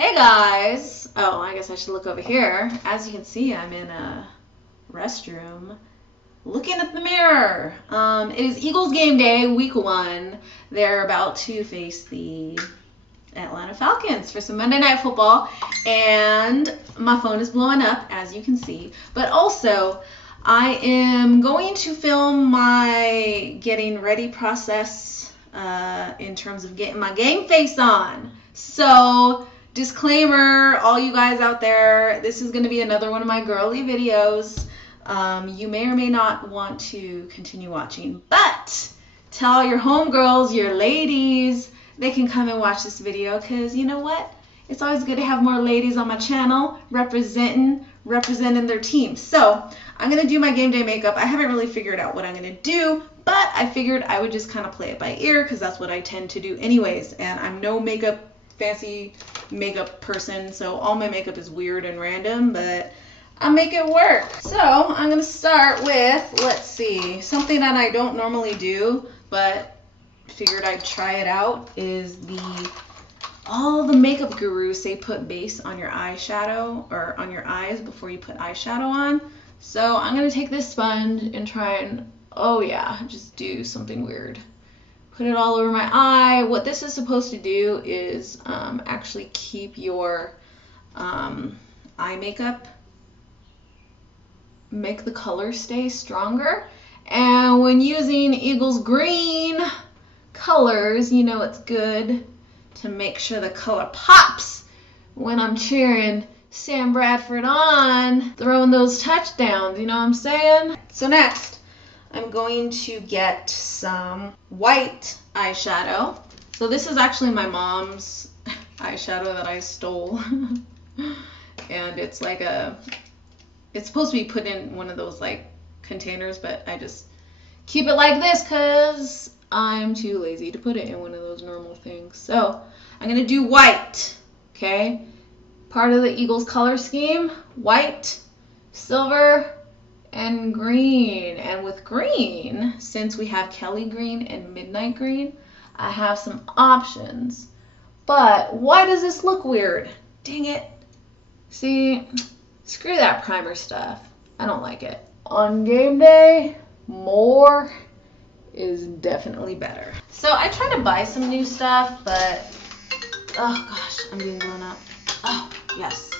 Hey guys! Oh, I guess I should look over here. As you can see, I'm in a restroom looking at the mirror. It is Eagles game day, week 1. They're about to face the Atlanta Falcons for some Monday Night Football, and my phone is blowing up, as you can see. But also, I am going to film my getting ready process in terms of getting my game face on. So, disclaimer, all you guys out there, this is going to be another one of my girly videos. You may or may not want to continue watching, but tell your homegirls, your ladies, they can come and watch this video, because you know what? It's always good to have more ladies on my channel representing their team. So I'm going to do my game day makeup. I haven't really figured out what I'm going to do, but I figured I would just kind of play it by ear because that's what I tend to do anyways. And I'm no fancy makeup person, so all my makeup is weird and random, but I'll make it work. So I'm going to start with, let's see, something that I don't normally do, but figured I'd try it out, is all the makeup gurus say put base on your eyeshadow or on your eyes before you put eyeshadow on. So I'm going to take this sponge and try and, oh yeah, just do something weird. Put it all over my eye. What this is supposed to do is actually keep your eye makeup, make the color stay stronger. And when using Eagles green colors, you know it's good to make sure the color pops when I'm cheering Sam Bradford on, throwing those touchdowns, you know what I'm saying? So next, I'm going to get some white eyeshadow. So this is actually my mom's eyeshadow that I stole. And it's like it's supposed to be put in one of those like containers, but I just keep it like this because I'm too lazy to put it in one of those normal things. So I'm going to do white, okay? Part of the Eagles color scheme, white, silver, and green. And with green, since we have Kelly green and midnight green, I have some options. But why does this look weird? Dang it. See, screw that primer stuff. I don't like it. On game day, more is definitely better. So I try to buy some new stuff, but oh gosh, I'm getting blown up. Oh, yes.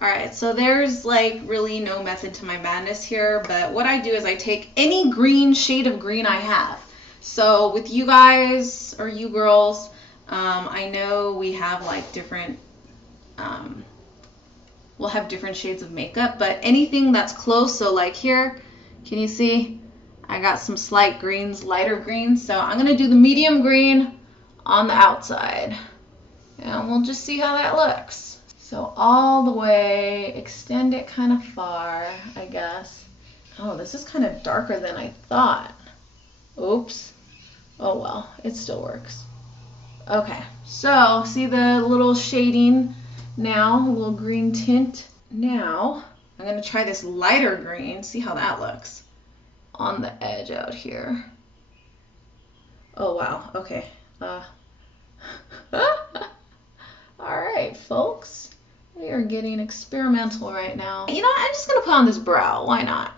Alright, so there's like really no method to my madness here, but what I do is I take any green shade of green I have. So with you guys, or you girls, I know we have like different, we'll have different shades of makeup, but anything that's close, so like here, can you see? I got some slight greens, lighter greens, so I'm going to do the medium green on the outside. And we'll just see how that looks. So all the way, extend it kind of far, I guess. Oh, this is kind of darker than I thought. Oops. Oh well, it still works. Okay, so see the little shading now, a little green tint. Now, I'm going to try this lighter green, see how that looks on the edge out here. Oh wow, okay. Alright, folks. We are getting experimental right now. You know what? I'm just going to put on this brow. Why not?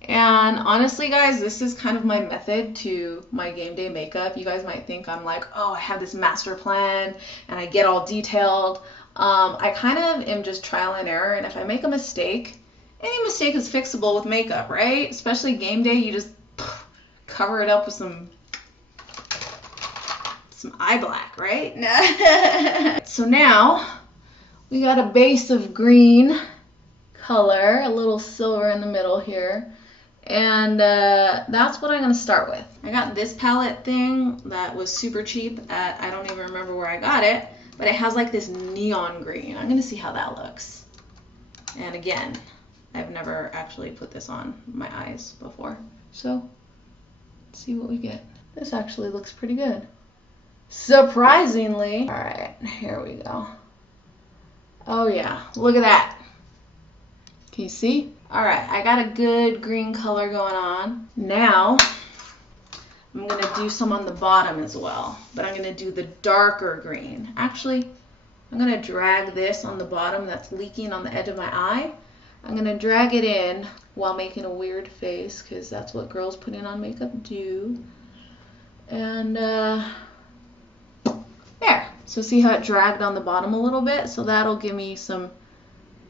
And honestly, guys, this is kind of my method to my game day makeup. You guys might think I'm like, oh, I have this master plan and I get all detailed. I kind of am just trial and error. And if I make a mistake, any mistake is fixable with makeup, right? Especially game day, you just cover it up with some eye black, right? So now we got a base of green color, a little silver in the middle here, and that's what I'm going to start with. I got this palette thing that was super cheap at, I don't even remember where I got it, but it has like this neon green. I'm going to see how that looks. And again, I've never actually put this on my eyes before, so let's see what we get. This actually looks pretty good. Surprisingly. Alright, here we go. Oh yeah, look at that. Can you see? Alright, I got a good green color going on. Now, I'm going to do some on the bottom as well, but I'm going to do the darker green. Actually, I'm going to drag this on the bottom that's leaking on the edge of my eye. I'm going to drag it in while making a weird face, because that's what girls putting on makeup do. And there. So see how it dragged on the bottom a little bit? So that'll give me some,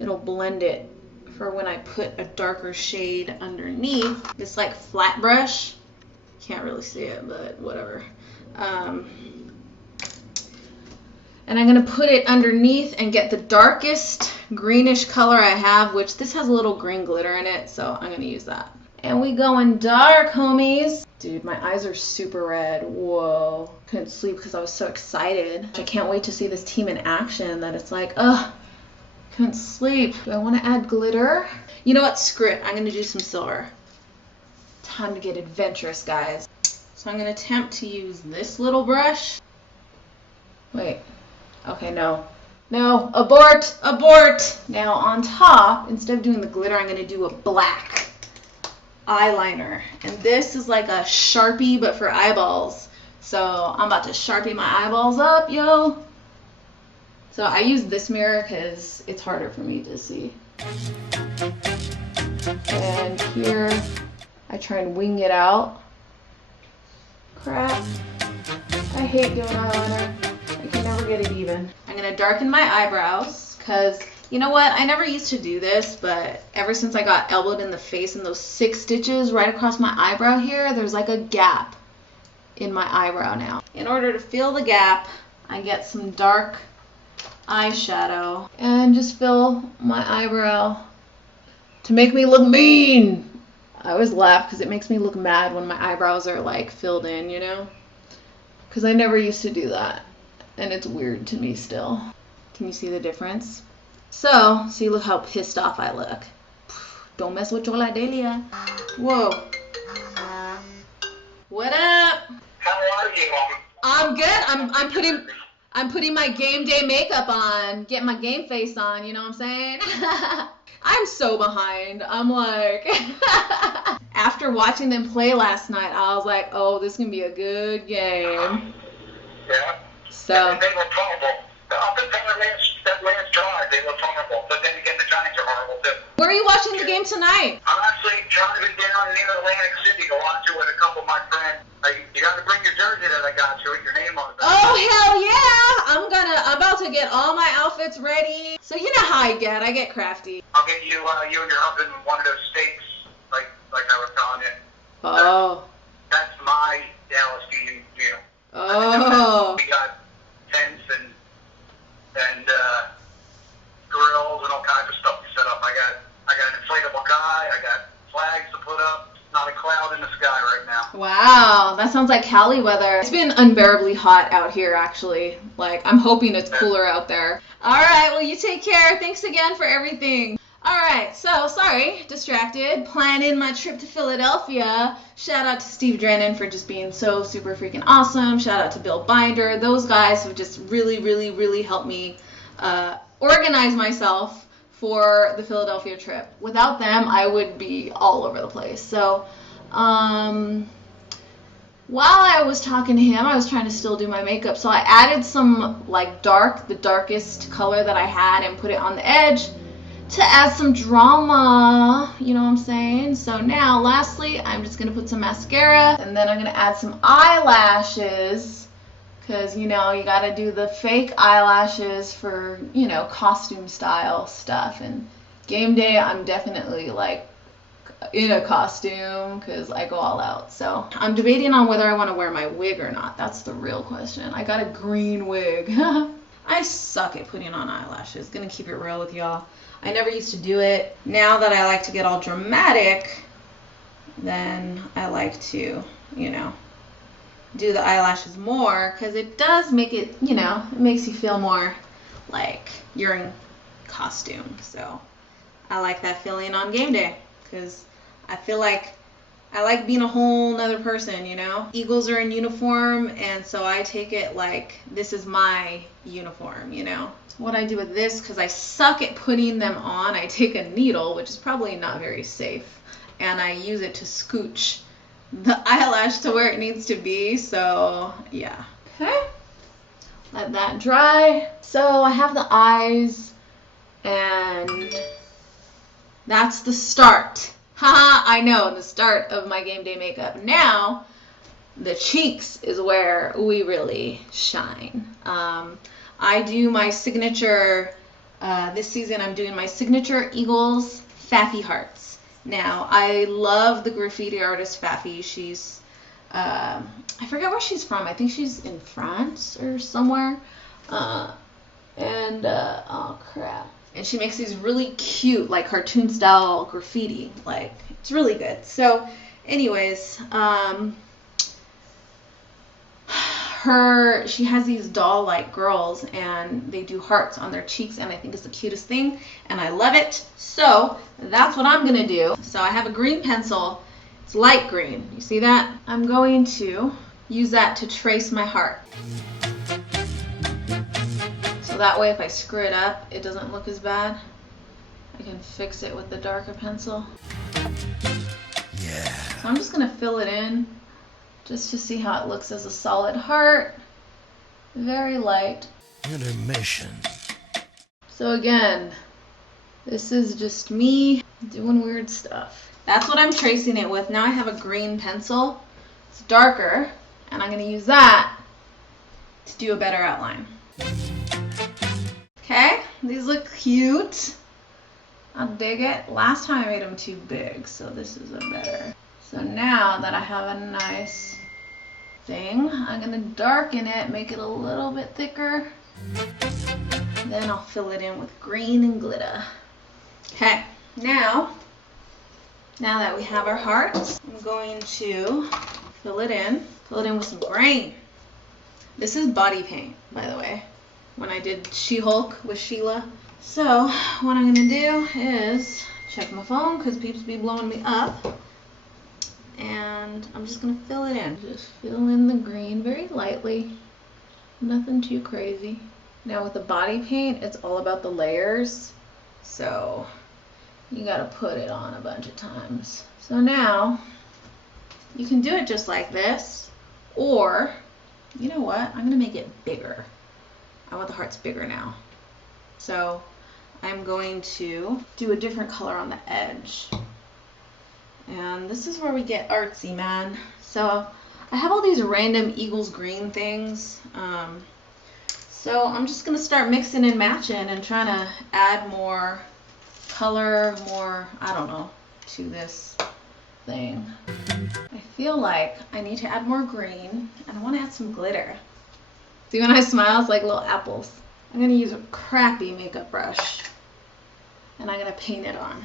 it'll blend it for when I put a darker shade underneath. This like flat brush. Can't really see it, but whatever. And I'm going to put it underneath and get the darkest greenish color I have, which this has a little green glitter in it, so I'm going to use that. And we going dark, homies. Dude, my eyes are super red. Whoa. Couldn't sleep because I was so excited. I can't wait to see this team in action, that it's like, ugh, couldn't sleep. Do I want to add glitter? You know what? Screw it. I'm going to do some silver. Time to get adventurous, guys. So I'm going to attempt to use this little brush. Wait. Okay, no. No, abort, abort. Now on top, instead of doing the glitter, I'm going to do a black eyeliner. And this is like a Sharpie, but for eyeballs. So I'm about to Sharpie my eyeballs up, yo. So I use this mirror because it's harder for me to see. And here, I try and wing it out. Crap. I hate doing eyeliner. I can never get it even. I'm going to darken my eyebrows because, you know what, I never used to do this, but ever since I got elbowed in the face and those 6 stitches right across my eyebrow here, there's like a gap in my eyebrow now. In order to fill the gap, I get some dark eyeshadow and just fill my eyebrow to make me look mean. I always laugh because it makes me look mad when my eyebrows are like filled in, you know? Because I never used to do that. And it's weird to me still. Can you see the difference? So, see, look how pissed off I look. Don't mess with PhilaDehlia. Whoa. What up? How are you? I'm good. I'm putting my game day makeup on, getting my game face on, you know what I'm saying? I'm so behind. I'm like, after watching them play last night, I was like, oh, this can be a good game. Yeah. So They look horrible. Up until that last drive, they look horrible. But then again, the Giants are horrible too. where are you watching the game tonight? I'm actually driving down near Atlantic City to watch it with a couple of my friends. You got to bring your jersey that I got you with your name on it. Oh, hell yeah. I'm about to get all my outfits ready. So you know how I get crafty. I'll get you and your husband one of those steaks, like I was telling you. Oh. That's my Dallas team, you know. Oh. We got tents and grills and all kinds of stuff to set up. I got an inflatable guy. I got flags to put up. Not a cloud in the sky right now. Wow, that sounds like Cali weather. It's been unbearably hot out here, actually. Like, I'm hoping it's cooler out there. All right, well, you take care. Thanks again for everything. All right, so, sorry, distracted. Planning my trip to Philadelphia. Shout out to Steve Drennan for just being so super freaking awesome. Shout out to Bill Binder. Those guys have just really, really, really helped me organize myself for the Philadelphia trip. Without them, I would be all over the place. So, while I was talking to him, I was trying to still do my makeup. So I added some like the darkest color that I had, and put it on the edge to add some drama, you know what I'm saying? So now, lastly, I'm just gonna put some mascara, and then I'm gonna add some eyelashes. Because, you know, you got to do the fake eyelashes for, you know, costume style stuff. And game day, I'm definitely, like, in a costume because I go all out. So I'm debating on whether I want to wear my wig or not. That's the real question. I got a green wig. I suck at putting on eyelashes. Gonna keep it real with y'all. I never used to do it. Now that I like to get all dramatic, then I like to, you know, do the eyelashes more, because it does make it, you know, it makes you feel more like you're in costume. So I like that feeling on game day, because I feel like I like being a whole nother person, you know. Eagles are in uniform, and so I take it like this is my uniform, you know. What I do with this, because I suck at putting them on, I take a needle, which is probably not very safe, and I use it to scooch the eyelash to where it needs to be, so yeah. Okay, let that dry. So I have the eyes, and that's the start. Haha, I know, the start of my game day makeup. Now, the cheeks is where we really shine. I do my signature, this season I'm doing my signature Eagles Fafi hearts. Now, I love the graffiti artist Fafi. She's, I forget where she's from. I think she's in France or somewhere. Oh crap. And she makes these really cute, like cartoon style graffiti. Like, it's really good. So, anyways, she has these doll-like girls, and they do hearts on their cheeks, and I think it's the cutest thing, and I love it. So that's what I'm gonna do. So I have a green pencil. It's light green. You see that? I'm going to use that to trace my heart. So that way if I screw it up, it doesn't look as bad. I can fix it with the darker pencil. Yeah. So I'm just gonna fill it in just to see how it looks as a solid heart. Very light. Intermission. So again, this is just me doing weird stuff. That's what I'm tracing it with. Now I have a green pencil. It's darker, and I'm gonna use that to do a better outline. Okay, these look cute. I dig it. Last time I made them too big, so this is a better. So now that I have a nice thing, I'm gonna darken it, make it a little bit thicker. Then I'll fill it in with green and glitter. Okay, now that we have our hearts, I'm going to fill it in with some green. This is body paint, by the way, when I did She-Hulk with Sheila. So what I'm gonna do is check my phone, because peeps be blowing me up. And I'm just gonna fill it in. Just fill in the green very lightly. Nothing too crazy. Now with the body paint, it's all about the layers. So you gotta put it on a bunch of times. So now you can do it just like this, or you know what? I'm gonna make it bigger. I want the hearts bigger now. So I'm going to do a different color on the edge. And this is where we get artsy, man. So I have all these random Eagles green things. So I'm just gonna start mixing and matching and trying to add more color, more, I don't know, to this thing. I feel like I need to add more green, and I want to add some glitter. See, when I smile, it's like little apples. I'm gonna use a crappy makeup brush, and I'm gonna paint it on.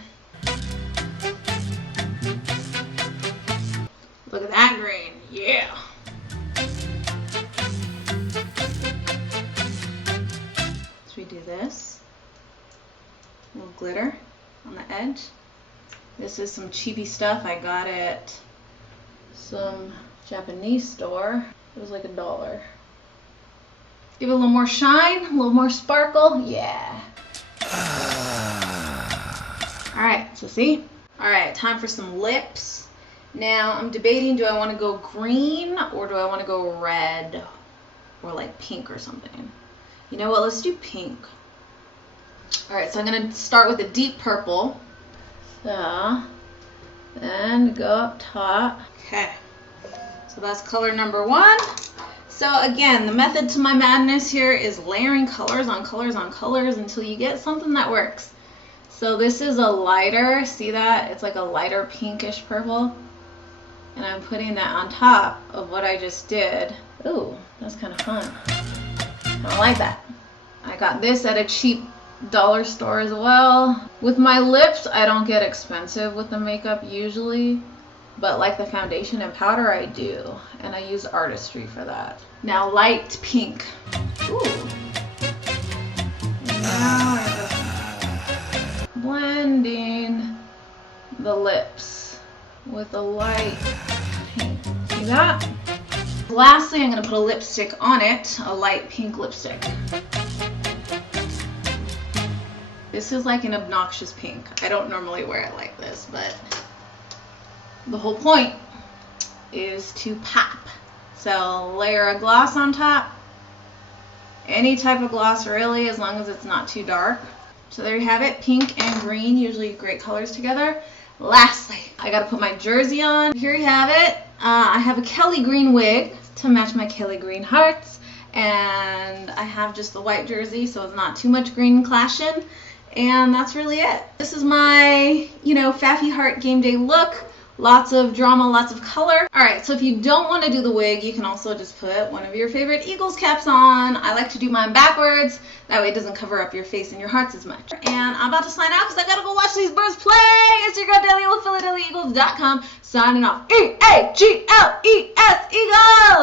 Look at that green, yeah. So we do this, a little glitter on the edge. This is some cheapy stuff. I got at some Japanese store. It was like $1. Give it a little more shine, a little more sparkle, yeah. All right, so see? All right, time for some lips. Now I'm debating, do I want to go green or do I want to go red or like pink or something? You know what, let's do pink. All right, so I'm gonna start with a deep purple. So, and go up top. Okay, so that's color number 1. So again, the method to my madness here is layering colors on colors on colors until you get something that works. So this is a lighter, see that? It's like a lighter pinkish purple. And I'm putting that on top of what I just did. Ooh, that's kind of fun. I like that. I got this at a cheap dollar store as well. With my lips, I don't get expensive with the makeup usually, but like the foundation and powder I do, and I use Artistry for that. Now light pink. Ooh. And now I'm just blending the lips with a light pink. See that? Lastly, I'm going to put a lipstick on it, a light pink lipstick. This is like an obnoxious pink. I don't normally wear it like this, but the whole point is to pop. So layer a gloss on top. Any type of gloss really, as long as it's not too dark. So there you have it, pink and green, usually great colors together. Lastly, I gotta put my jersey on. Here you have it. I have a Kelly green wig to match my Kelly green hearts. And I have just the white jersey, so it's not too much green clashing. And that's really it. This is my, Fafi Heart game day look. Lots of drama, lots of color. Alright, so if you don't want to do the wig, you can also just put one of your favorite Eagles caps on. I like to do mine backwards. That way it doesn't cover up your face and your hearts as much. And I'm about to sign out because I gotta go watch these birds play. It's your girl Delia with PhilaDehliaEagles.com signing off. E-A-G-L-E-S, Eagles!